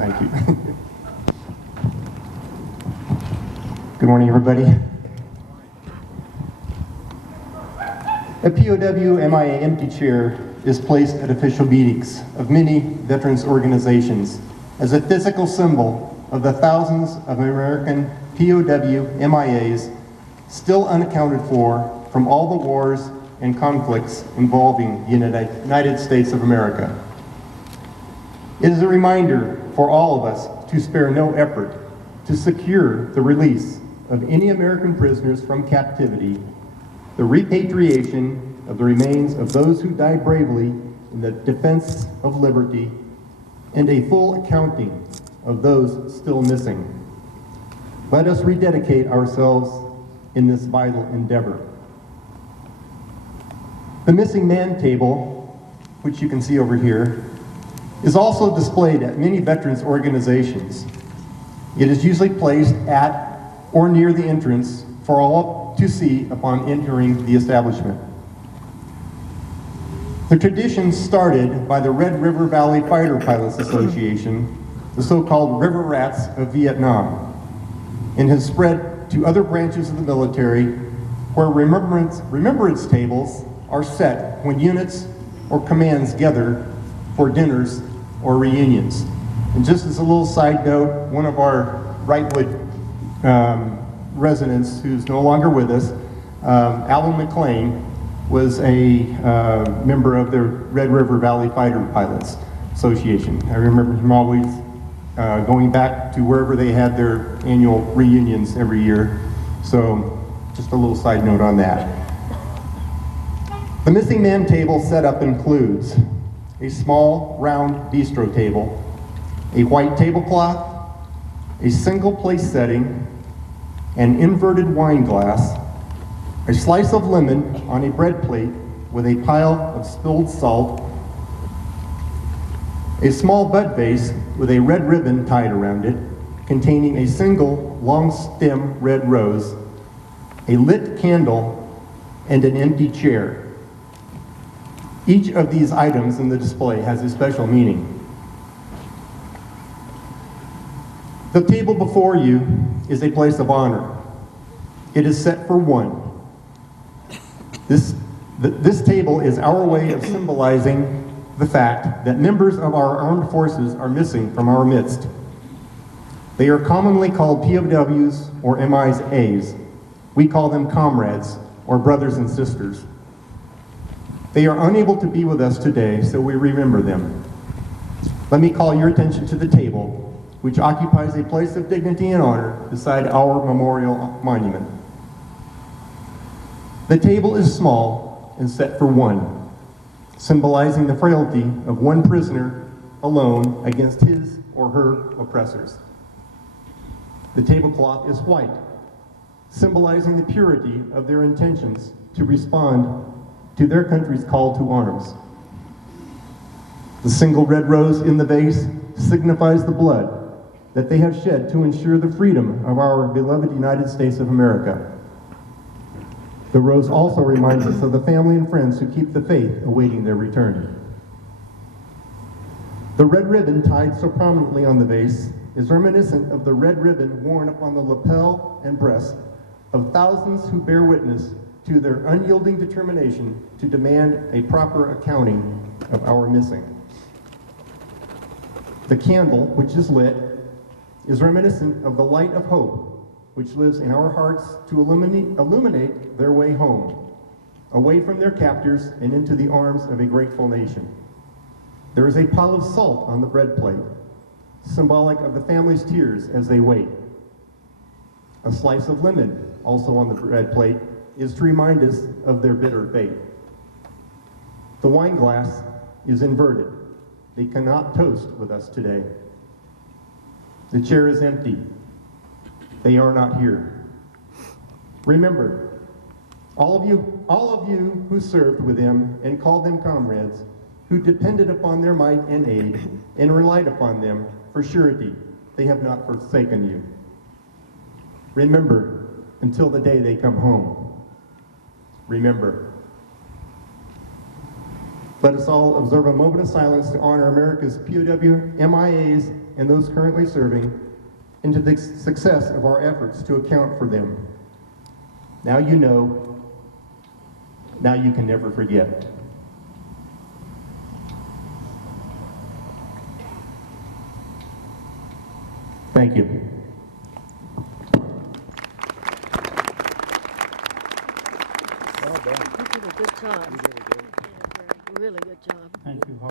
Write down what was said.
Thank you. Good morning, everybody. A POW MIA empty chair is placed at official meetings of many veterans organizations as a physical symbol of the thousands of American POW MIAs still unaccounted for from all the wars and conflicts involving the United States of America. It is a reminder for all of us to spare no effort to secure the release of any American prisoners from captivity, the repatriation of the remains of those who died bravely in the defense of liberty, and a full accounting of those still missing. Let us rededicate ourselves in this vital endeavor. The missing man table, which you can see over here, is also displayed at many veterans organizations. It is usually placed at or near the entrance for all to see upon entering the establishment. The tradition started by the Red River Valley Fighter Pilots Association, the so-called River Rats of Vietnam, and has spread to other branches of the military where remembrance tables are set when units or commands gather for dinners or reunions. And just as a little side note, one of our Wrightwood residents who's no longer with us, Alan McLean, was a member of the Red River Valley Fighter Pilots Association. I remember him always going back to wherever they had their annual reunions every year. So just a little side note on that. The missing man table setup includes a small round bistro table, a white tablecloth, a single place setting, an inverted wine glass, a slice of lemon on a bread plate with a pile of spilled salt, a small bud vase with a red ribbon tied around it, containing a single long stem red rose, a lit candle, and an empty chair. Each of these items in the display has a special meaning. The table before you is a place of honor. It is set for one. This table is our way of symbolizing the fact that members of our armed forces are missing from our midst. They are commonly called POWs or MIAs. We call them comrades or brothers and sisters. They are unable to be with us today, so we remember them. Let me call your attention to the table, which occupies a place of dignity and honor beside our memorial monument. The table is small and set for one, symbolizing the frailty of one prisoner alone against his or her oppressors. The tablecloth is white, symbolizing the purity of their intentions to respond to their country's call to arms. The single red rose in the vase signifies the blood that they have shed to ensure the freedom of our beloved United States of America. The rose also reminds us of the family and friends who keep the faith awaiting their return. The red ribbon tied so prominently on the vase is reminiscent of the red ribbon worn upon the lapel and breast of thousands who bear witness to their unyielding determination to demand a proper accounting of our missing. The candle, which is lit, is reminiscent of the light of hope which lives in our hearts to illuminate their way home, away from their captors and into the arms of a grateful nation. There is a pile of salt on the bread plate, symbolic of the family's tears as they wait. A slice of lemon, also on the bread plate, is to remind us of their bitter fate. The wine glass is inverted. They cannot toast with us today. The chair is empty. They are not here. Remember, all of you who served with them and called them comrades, who depended upon their might and aid and relied upon them for surety, they have not forsaken you. Remember until the day they come home. Remember. Let us all observe a moment of silence to honor America's POW, MIAs, and those currently serving, and to the success of our efforts to account for them. Now you know, now you can never forget. Thank you. Well done. You did a good job. You did a good. Really good job. Thank you.